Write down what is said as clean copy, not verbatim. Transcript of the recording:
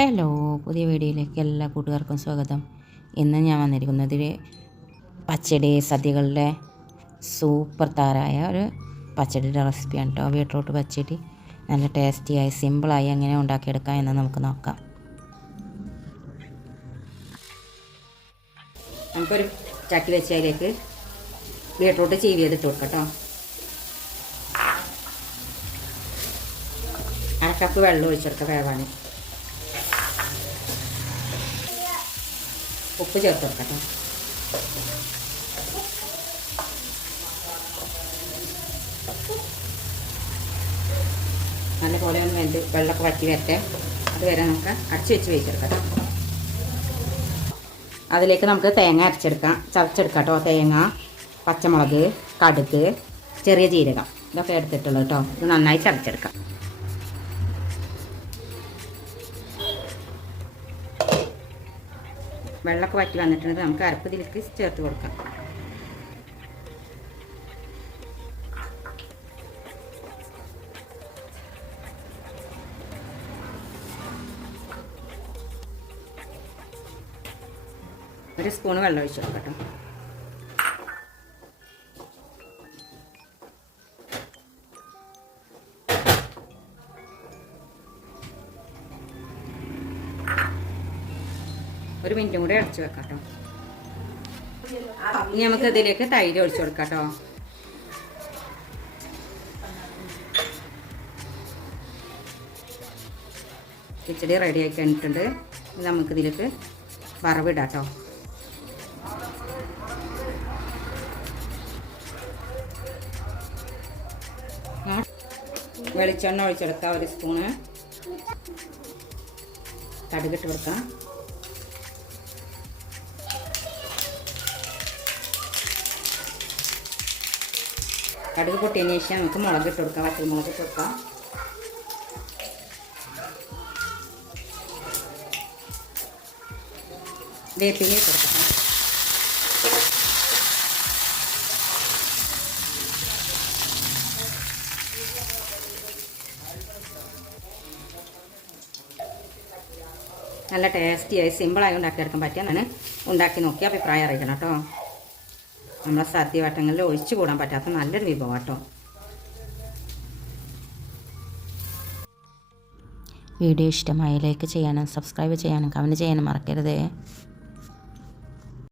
Hello, പുതിയ വീഡിയോയിലേക്ക് എല്ലാ കൂട്ടുകാർക്കും സ്വാഗതം. ഇന്ന് ഞാൻ വന്നിരിക്കുന്നത് ഒരു പച്ചടി സദ്യകളുടെ സൂപ്പർ താരായ ഒരു പച്ചടിയുടെ റെസിപ്പിയാണ് കേട്ടോ. ബീട്രൂട്ട് പച്ചടി നല്ല ടേസ്റ്റിയായി സിമ്പിളായി എങ്ങനെ ഉണ്ടാക്കിയെടുക്കാം എന്ന് നമുക്ക് നോക്കാം. നമുക്കൊരു ചട്ടി വെച്ച് അതിലേക്ക് ബീട്രൂട്ട് ചീവിയതിട്ട് കൊടുക്കാം കേട്ടോ. അരക്കപ്പ് വെള്ളം ഒഴിച്ചെടുക്കാം വേവാൻ. ഉപ്പ് ചേർത്ത് കൊടുക്കട്ടെ. നല്ലപോലെ ഒന്ന് വെള്ളമൊക്കെ വറ്റി വരട്ടെ. അതുവരെ നമുക്ക് അടച്ച് വെച്ച് വേവിച്ചെടുക്കാം. അതിലേക്ക് നമുക്ക് തേങ്ങ അരച്ചെടുക്കാം, ചതച്ചെടുക്കാം കേട്ടോ. തേങ്ങ, പച്ചമുളക്, കടുക്, ചെറിയ ജീരകം ഇതൊക്കെ എടുത്തിട്ടുള്ളൂ കേട്ടോ. ഇത് നന്നായി ചതച്ചെടുക്കാം. വെള്ളമൊക്കെ വറ്റി വന്നിട്ടുണ്ടെങ്കിൽ നമുക്ക് അരപ്പ് ഇതിലേക്ക് ചേർത്ത് കൊടുക്കാം. ഒരു സ്പൂണ് വെള്ളം ഒഴിച്ച് കൊടുക്കട്ടെ. ഒരു മിനിറ്റും കൂടെ അടച്ചു വെക്കാം കേട്ടോ. ഇനി നമുക്ക് ഇതിലേക്ക് തൈര് ഒഴിച്ചു കൊടുക്കാം കേട്ടോ. കിച്ചടി റെഡി ആയി കഴിഞ്ഞിട്ടുണ്ട്. നമുക്കിതിലേക്ക് വറവിടാം കേട്ടോ. വെളിച്ചെണ്ണ ഒഴിച്ചെടുക്കാം. ഒരു സ്പൂണ് കടുകിട്ട് കൊടുക്കാം. കടുക് പൊട്ടിയതിന് ശേഷം നമുക്ക് മുളക് ഇട്ട് കൊടുക്കാം. വറ്റൽമുളക് ഇട്ട് കൊടുക്കാം. വേപ്പില ഇട്ട് കൊടുക്കാം. നല്ല ടേസ്റ്റിയായി സിമ്പിളായി ഉണ്ടാക്കിയെടുക്കാൻ പറ്റിയാണ്. ഉണ്ടാക്കി നോക്കി അഭിപ്രായം അറിയിക്കണം കേട്ടോ. നമ്മളെ സദ്യ വട്ടങ്ങളിൽ ഒഴിച്ചു കൂടാൻ പറ്റാത്ത നല്ലൊരു വിഭവം കേട്ടോ. വീഡിയോ ഇഷ്ടമായി ലൈക്ക് ചെയ്യാനും സബ്സ്ക്രൈബ് ചെയ്യാനും കമൻറ്റ് ചെയ്യാനും മറക്കരുതേ.